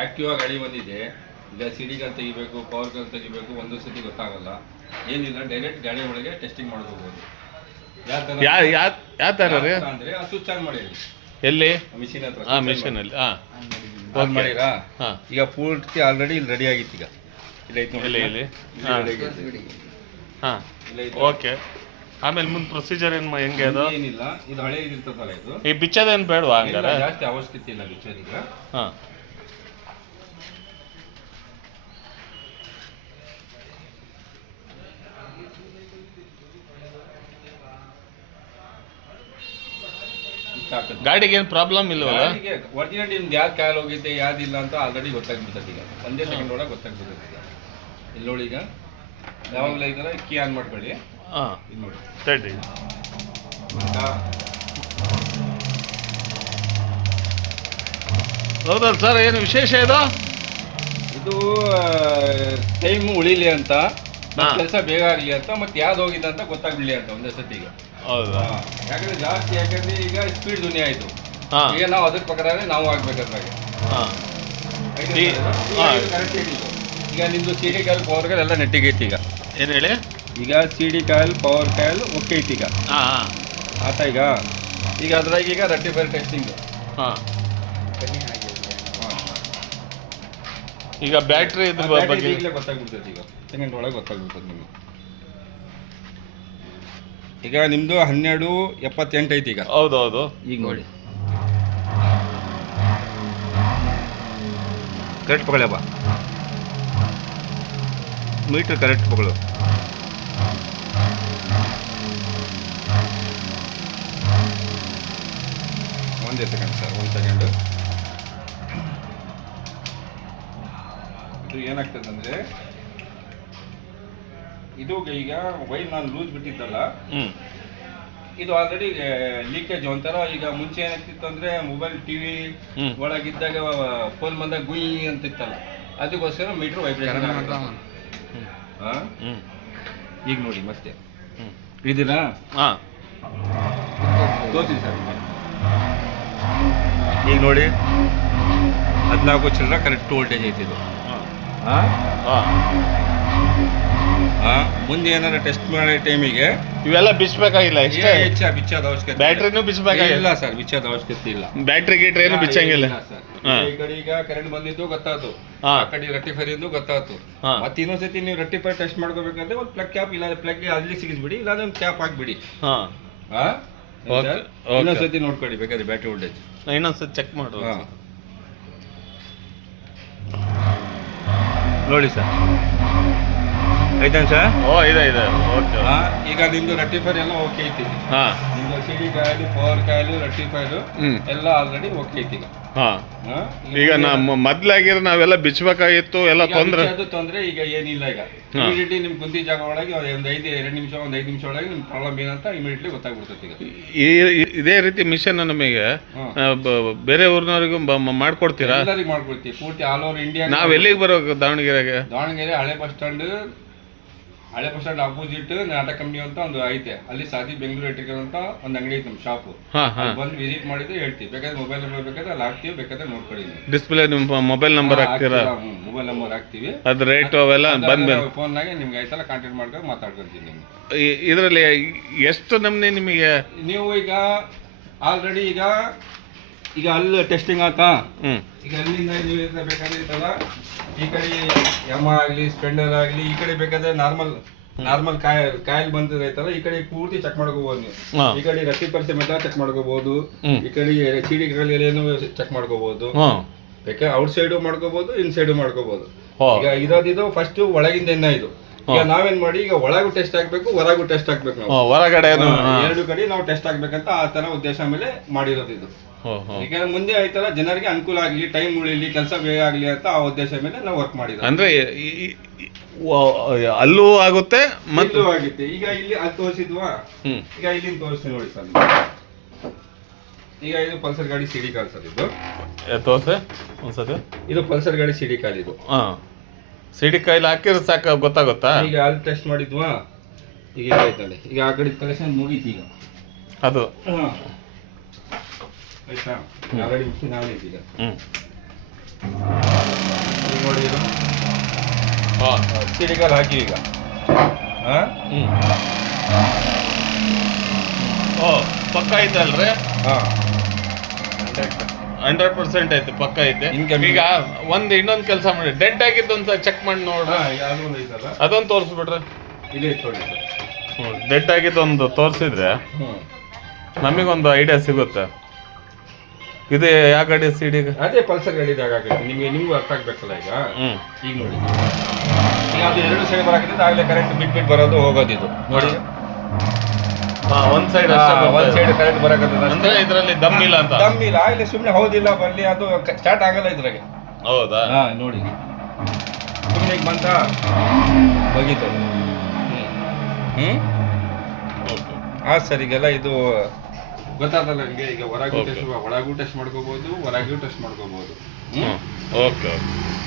Active ಆಗಿ ಗಾಡಿ ಬಂದಿದೆ. ಈಗ ಸಿಡಿಗಳು ತೆಗಿಬೇಕು, ಪವರ್ಗಳು ತೆಗಿಬೇಕು, ಒಂದು ಸತಿ ಗೊತ್ತಾಗಲ್ಲ. ಏನಿಲ್ಲ, ಡೈರೆಕ್ಟ್ ಗಾಡಿ ಒಳಗೆ ಟೆಸ್ಟಿಂಗ್ ಮಾಡ್ಕೋಬಹುದು. ಯಾವ ಥರ ರೀ ಅಂದರೆ ಆ ಸ್ವಿಚ್ ಆನ್ ಮಾಡಿ ಎಲ್ಲಿ ಮಿಷಿನ್ ಹತ್ರ. ಹಾಂ ಮಿಷಿನಲ್ಲಿ ಆನ್ ಮಾಡಿರಾ? ಹಾಂ ಈಗ ಪೂರ್ತಿ ಆಲ್ರೆಡಿ ಇಲ್ಲಿ ರೆಡಿ ಆಗಿತ್ತು. ಈಗ ಇಲ್ಲಿ ಹಾಂ ಓಕೆ. ಆಮೇಲೆ ಮುಂದೆ ಪ್ರೊಸೀಜರ್ ಏನು ಹೆಂಗೆ ಅದು? ಏನಿಲ್ಲ, ಇದು ಹಳೆ ಇದಿರ್ತದಲ್ಲ, ಇದು ಈ ಬಿಚ್ಚೋದೇನು ಬೇಡವಾ ಹಂಗಾರೆ? ಜಾಸ್ತಿ ಅವಶ್ಯಕತೆ ಇಲ್ಲ ಬಿಚ್ಚೋದೀಗ. ಹಾಂ ಗಾಡಿಗೆ ಏನು ಪ್ರಾಬ್ಲಮ್ ಇಲ್ವಲ್ಲ? ಒರಿಜಿನಲ್ ನಿಮ್ದು ಯಾವ್ದು ಕಾಲ್ ಹೋಗಿದ್ದೆ ಯಾವ್ದಿಲ್ಲ ಅಂತ ಆಲ್ರೆಡಿ ಗೊತ್ತಾಗ್ಬಿಡ್ತದೆ. ಈಗ ಒಂದೇ ಸೆಕೆಂಡ್ ಒಳಗೆ ಗೊತ್ತಾಗ್ಬಿಡ್ತದೆ. ಈಗ ಇಲ್ಲಿ ನೋಡಿ, ಈಗ ಯಾವಾಗಲೂ ಈ ಥರ ಕೀ ಆನ್ ಮಾಡ್ಕೊಳ್ಳಿ. ಹಾಂ ಇದು ನೋಡಿ ತಡ್ರಿ. ಹೌದಲ್ಲ ಸರ್, ಏನು ವಿಶೇಷ ಇದು ಟೈಮ್ ಉಳಿಲಿ ಅಂತ, ಕೆಲಸ ಬೇಗ ಆಗಲಿ ಅಂತ, ಮತ್ತೆ ಯಾವ್ದು ಹೋಗಿದೆ ಅಂತ ಗೊತ್ತಾಗ್ಬಿಡ್ಲಿ ಅಂತ ಒಂದೇ ಸತಿಗೆ. ಹೌದಾ? ಯಾಕಂದ್ರೆ ಈಗ ಸ್ಪೀಡ್ ದುನಿಯಾ ಆಯಿತು. ಈಗ ನಾವು ಅದ್ರ ಪ್ರಕಾರ ನಾವು ಆಗ್ಬೇಕಾದ್ರೆ ಕರೆಕ್ಟ್ ಇಟ್ಟಿದ್ದು. ಈಗ ನಿಮ್ದು C D coil power coil ಎಲ್ಲ ನೆಟ್ಟಿಗೆ ಐತಿ. ಈಗ ಏನು ಹೇಳಿ? ಈಗ C D coil power coil okay ಐತಿ. ಈಗ ಆತ ಈಗ ಅದ್ರಾಗ ಈಗ ರೆಕ್ಟಿಫೈರ್ ಟೆಸ್ಟಿಂಗ್. ಹಾಂ ಈಗ ಬ್ಯಾಟ್ರಿ ಇದ್ರ ಬಗ್ಗೆ ಈಗಲೇ ಗೊತ್ತಾಗ್ಬಿಡ್ತದೆ. ಈಗ ಸೆಕೆಂಡ್ ಒಳಗೆ ಗೊತ್ತಾಗ್ಬಿಡ್ತದೆ ನಿಮಗೆ. ಈಗ ನಿಮ್ಮದು 12:78 ಐತಿ. ಈಗ ಹೌದೌದು. ಈಗ ನೋಡಿ, ಕರೆಕ್ಟ್ ಪಗಳಪ್ಪ, ಮೀಟ್ರ್ ಕರೆಕ್ಟ್ ಪಗಳು. ಒಂದೇ ಸೆಕೆಂಡ್ ಸರ್, 1 ಸೆಕೆಂಡು. ಇದು ಏನಾಗ್ತದೆ ಅಂದರೆ, ಇದು ಈಗ ವೈರ್ ನಾನು ಲೂಸ್ ಬಿಟ್ಟಿದ್ದಲ್ಲ, ಇದು ಆಲ್ರೆಡಿ ಲೀಕೇಜ್ ಒಂಥರ. ಈಗ ಮುಂಚೆ ಏನಾಗ್ತಿತ್ತು ಅಂದರೆ, ಮೊಬೈಲ್ ಟಿವಿ ಒಳಗಿದ್ದಾಗ ಫೋನ್ ಬಂದಾಗ ಗುಯ್ ಅಂತಿತ್ತಲ್ಲ, ಅದಕ್ಕೋಸ್ಕರ ಮೀಟ್ರ್ ವೈಬ್ರೇಷನ್ ಆಗುತ್ತೆ. ಹಾಂ, ಈಗ ನೋಡಿ ಮತ್ತೆ ಇದೀರಾ? ಹಾಂ ತೋರಿಸಿ ಸರ್. ಈಗ ನೋಡಿ 14 ಚಿಲ್ಲರ ಕರೆಕ್ಟ್ ವೋಲ್ಟೇಜ್ ಐತಿ ಇದು. ಹಾಂ ಹಾಂ, ಮುಂದೆ ಏನಾದ್ರು ಟೆಸ್ಟ್ ಮಾಡೋ ಟೈಮಿಗೆ ಇವೆಲ್ಲ ಬಿಚ್ಚಬೇಕಾಗಿಲ್ಲ. ಇಷ್ಟೇ ಬಿಚ್ಚೋದ ಅವಶ್ಯಕತೆ. ಬ್ಯಾಟ್ರಿನೂ ಬಿಚ್ಚಬೇಕಾಗಿಲ್ಲ ಸರ್, ಬಿಚ್ಚೋದ ಅವಶ್ಯಕತೆ ಇಲ್ಲ. ಬ್ಯಾಟ್ರಿ ಗೀಟ್ರಿ ಏನು ಬಿಚ್ಚಂಗಿಲ್ಲ ಸರ್. ಈ ಕಡೆ ಈಗ ಕರೆಂಟ್ ಬಂದಿದ್ದು ಗೊತ್ತಾಯ್ತು, ಆ ಕಡೆ ರೆಕ್ಟಿಫೈರ್ ಇಂದು ಗೊತ್ತಾಯ್ತು. ಮತ್ತೆ ಇನ್ನೊಂದ್ಸತಿ ನೀವು ರೆಕ್ಟಿಫೈರ್ ಟೆಸ್ಟ್ ಮಾಡ್ಕೋಬೇಕಂದ್ರೆ ಒಂದು ಪ್ಲಗ್ ಕ್ಯಾಪ್ ಇಲ್ಲ, ಪ್ಲಗ್ ಅಲ್ಲಿ ಸಿಗಿಸ್ಬಿಡಿ, ಇಲ್ಲ ಒಂದು ಕ್ಯಾಪ್ ಹಾಕ್ಬಿಡಿ. ಇನ್ನೊಂದ್ಸತಿ ನೋಡ್ಕೊಳ್ಳಿ ಬೇಕಾದ್ರೆ ಬ್ಯಾಟ್ರಿ ವೋಲ್ಟೇಜ್. ಇನ್ನೊಂದ್ಸತಿ ಚೆಕ್ ಮಾಡು. ನೋಡಿ ಸರ್, ಆಯ್ತಾನೆ ಸರ್? ಇದೆ ಓಕೆ. ಈಗ ನಿಮ್ದು ರೆಕ್ಟಿಫೈರ್ ಎಲ್ಲ ಓಕೆ ಐತಿ. ನಿಮ್ದು ಸಿ ಡಿ ಕಾಯಿಲು, ಪವರ್ ಕಾಯಿಲು, ರೆಕ್ಟಿಫೈರು ಎಲ್ಲ ಆಲ್ರೆಡಿ ಓಕೆ ಐತಿ. ಈಗ ಮೊದ್ಲಾಗಿರೋ ನಾವೆಲ್ಲ ಬಿಚ್ಚಬೇಕಾಗಿತ್ತು, ಎಲ್ಲ ತೊಂದ್ರೆ ಈಗ ಏನಿಲ್ಲ. ಈಗ ಇಮಿಡಿಯೇಟ್ಲಿ ನಿಮ್ ಕುಂತಿ ಜಾಗ ಒಳಗೆ ಒಂದು 2 ನಿಮಿಷ ಒಳಗೆ ನಿಮ್ ಪ್ರಾಬ್ಲಮ್ ಏನಂತ ಇಮಿಡಿಯೇಟ್ಲಿ ಗೊತ್ತಾಗ್ಬಿಡ್ತದೆ. ಈಗ ಇದೇ ರೀತಿ ಮಿಷನ್ ನಮಗೆ ಬೇರೆ ಊರಿನವರಿಗೂ ಮಾಡ್ಕೊಡ್ತೀರಾ? ಎಲ್ಲರಿಗೂ ಮಾಡ್ಕೊಡ್ತೀವಿ, ಪೂರ್ತಿ ಆಲ್ ಓವರ್ ಇಂಡಿಯಾ. ನಾವ್ ಎಲ್ಲಿಗೆ ಬರೋದು? ದಾವಣಗೆರೆ ಹಳೆ ಬಸ್ ಸ್ಟ್ಯಾಂಡ್ ಅಪೋಸಿಟ್ ನಾಟಕ ಕಂಪ್ನಿ ಅಂತ ಒಂದು ಐತೆ. ಅಲ್ಲಿ ಸಾದಿ ಬೆಂಗಳೂರು ಎಲೆಕ್ಟ್ರಿಕಲ್ ಅಂತ ಒಂದು ಅಂಗಡಿ ಐತೆ, ನಮ್ಮ ಶಾಪು. ಬಂದು ವಿಸಿಟ್ ಮಾಡಿದ್ರೆ ಹೇಳ್ತೀವಿ. ಬೇಕಾದ್ರೆ ಮೊಬೈಲ್ ನಂಬರ್ ಬೇಕಾದ್ರೆ ಅಲ್ಲಿ ಹಾಕ್ತೀವಿ, ಬೇಕಾದ್ರೆ ನೋಡ್ಕೊಳ್ಳಿ. ಡಿಸ್ಪ್ಲೇ ನಿಮ್ಮ ಮೊಬೈಲ್ ನಂಬರ್ ಹಾಕ್ತೀರಾ? ಮೊಬೈಲ್ ನಂಬರ್ ಹಾಕ್ತೀವಿ. ಅದು ರೇಟ್ ಅವೆಲ್ಲ ಬಂದು ಫೋನ್ನಾಗೆ ನಿಮ್ಗೆ ಆಯ್ತಲ್ಲ ಕಾಂಟ್ಯಾಕ್ಟ್ ಮಾಡ್ಕೊಂಡು ಮಾತಾಡ್ಕೊಳ್ತೀವಿ. ನಿಮ್ಗೆ ಇದರಲ್ಲಿ ಎಷ್ಟು ನಮ್ನಿ ನಿಮಗೆ? ನೀವು ಈಗ ಆಲ್ರೆಡಿ ಈಗ ಅಲ್ಲಿ ಟೆಸ್ಟಿಂಗ್ ಆತಾ. ಈಗ ಅಲ್ಲಿಂದ ನೀವು ಬೇಕಾದ್ರೆ ಇತ್ತಲ್ಲ, ಈ ಕಡೆ ಯಮ ಆಗಲಿ, ಸ್ಪೆಂಡರ್ ಆಗಲಿ, ಈ ಕಡೆ ಬೇಕಾದ್ರೆ ನಾರ್ಮಲ್ ಕಾಯಿಲ್ ಬಂದಿದೆ ಐತಲ್ಲ, ಈ ಕಡೆ ಪೂರ್ತಿ ಚೆಕ್ ಮಾಡ್ಕೋಬಹುದು ನೀವು. ಈ ಕಡೆ ರೆಕ್ಟಿಫೈರ್ ಸಮೇತ ಚೆಕ್ ಮಾಡ್ಕೋಬಹುದು, ಈ ಕಡೆ ಸಿಡಿ ಏನು ಚೆಕ್ ಮಾಡ್ಕೋಬಹುದು. ಬೇಕಾದ್ರೆ ಔಟ್ ಸೈಡು ಮಾಡ್ಕೋಬಹುದು, ಇನ್ ಸೈಡು ಮಾಡ್ಕೋಬಹುದು. ಈಗ ಇದು ಫಸ್ಟ್ ಒಳಗಿಂದ ಇದು. ಈಗ ನಾವೇನ್ ಮಾಡಿ, ಈಗ ಒಳಗೂ ಟೆಸ್ಟ್ ಹಾಕ್ಬೇಕು, ಹೊರಗೂ ಟೆಸ್ಟ್ ಹಾಕ್ಬೇಕು. ನಾವು ಹೊರಗಡೆ 2 ಕಡೆ ನಾವು ಟೆಸ್ಟ್ ಹಾಕ್ಬೇಕಂತ ಆ ತರ ಉದ್ದೇಶ ಮೇಲೆ ಮಾಡಿರೋದು ಇದು. ಈಗ ಮುಂದೆ ಆಯ್ತಲ್ಲ, ಜನರಿಗೆ ಅನುಕೂಲ ಆಗ್ಲಿ, ಟೈಮ್ ಉಳಿಲಿ, ಕೆಲಸ ಬೇಗ ಆಗ್ಲಿ ಅಂತ ಆ ಉದ್ದೇಶ ಮೇಲೆ ನಾವು ವರ್ಕ್ ಮಾಡಿದ್ವಿ. ಅಂದ್ರೆ ಅಲ್ಲೂ ಆಗುತ್ತೆ ಮತ್ತು ಆಗುತ್ತೆ. ಈಗ ಇಲ್ಲಿ ಅಲ್ಲಿ ತೋರಿಸಿದ್ವಾ, ಈಗ ಇಲ್ಲಿ ತೋರಿಸ್ತೀನಿ ನೋಡಿ ಸರ್. ಈಗ ಇದು ಪಲ್ಸರ್ ಗಾಡಿ ಸಿಡಿ ಕಾಲ್ ಸರ್. ಇದು ತೋರ್ಸೆ ಒಂದ್ಸತಿ. ಇದು ಪಲ್ಸರ್ ಗಾಡಿ ಸಿಡಿ ಕಾಲ್. ಇದು ಸಿಡಿ ಕಾಯಿಲ್ ಹಾಕಿದ್ರೆ ಸಾಕು, ಗೊತ್ತಾಗುತ್ತಾ? ಈಗ ಅಲ್ಲಿ ಟೆಸ್ಟ್ ಮಾಡಿದ್ವಾ, ಈಗ ಆಯ್ತಲ್ಲ. ಈಗ ಆ ಕಡೆ ಕಲೆಕ್ಷನ್ ಮುಗೀತು. ಈಗ ಅದು ಆಯ್ತಾ, ಆಲ್ರೆಡಿ ಮಿಷಿನ್ ಆಗೈತಿ. ಈಗ ಹಾಂ ಸಿಡಿಗಲ್ ಹಾಕಿ ಈಗ ಹಾಂ ಹ್ಞೂ ಓ ಪಕ್ಕ ಐತೆ ಅಲ್ರಿ ಹಾಂ 100% ಐತೆ ಪಕ್ಕ ಐತೆ Incoming. ಈಗ ಇನ್ನೊಂದು ಕೆಲಸ ಮಾಡಿ ಡೆಂಟ್ ಆಗಿದ್ದು ಒಂದು ಚೆಕ್ ಮಾಡಿ ನೋಡ್ರಿ ಹಾಂ ಈಗ ಅದೊಂದು ಐತಲ್ಲ ಅದೊಂದು ತೋರಿಸ್ಬಿಡ್ರಿ ಇದೇ ತೊಗೊಳ್ಳಿ ಸರ್ ಡೆಂಟ್ ಆಗಿದ್ದು ಒಂದು ತೋರಿಸಿದ್ರೆ ಹ್ಞೂ ನಮಗೊಂದು ಐಡಿಯಾ ಸಿಗುತ್ತೆ ಇದು ಯಾವ ಗಾಡಿ ಸಿಡಿಗೆ ಅದೇ ಪಲ್ಸರ್ ಗಾಡಿ ಆಗುತ್ತೆ ನಿಮಗೂ ಅರ್ಥ ಆಗ್ಬೇಕಲ್ಲ ಈಗ ಹ್ಞೂ ಈಗ ನೋಡಿ ಈಗ ಅದು ಎರಡು ಸೈಡ್ ಬರಾಕಿದ್ರೆ ಆಗಲೇ ಕರೆಂಟ್ ಬಿಟ್ಟು ಬರೋದು ಹೋಗೋದು ಇದು ನೋಡಿ ಹಾಂ ಒಂದು ಸೈಡ್ ಒಂದು ಸೈಡ್ ಕರೆಂಟ್ ಬರಾಕತ್ತದ ಅಂದ್ರೆ ಇದರಲ್ಲಿ ದಮ್ ಇಲ್ಲ ಅಂತ ದಮ್ ಇಲ್ಲ ಇಲ್ಲಿ ಸುಮ್ಮನೆ ಹೌದಿಲ್ಲ ಬರಲಿ ಅದು ಸ್ಟಾರ್ಟ್ ಆಗಲ್ಲ ಇದ್ರಾಗೆ ಹೌದಾ ಹಾಂ ನೋಡಿ ಸುಮ್ಮನೆ ಈಗ ಬಂತ ಮುಗೀತು ಹ್ಞೂ ಓಕೆ ಸರ್ ಈಗೆಲ್ಲ ಇದು ಗೊತ್ತಾಗಲ್ಲ ನನಗೆ ಈಗ ಹೊರಗೂ ಟೆಸ್ಟ್ ಮಾಡ್ಕೋಬೋದು ಹೊರಗೂ ಟೆಸ್ಟ್ ಮಾಡ್ಕೋಬೋದು ಹ್ಞೂ ಓಕೆ ಓಕೆ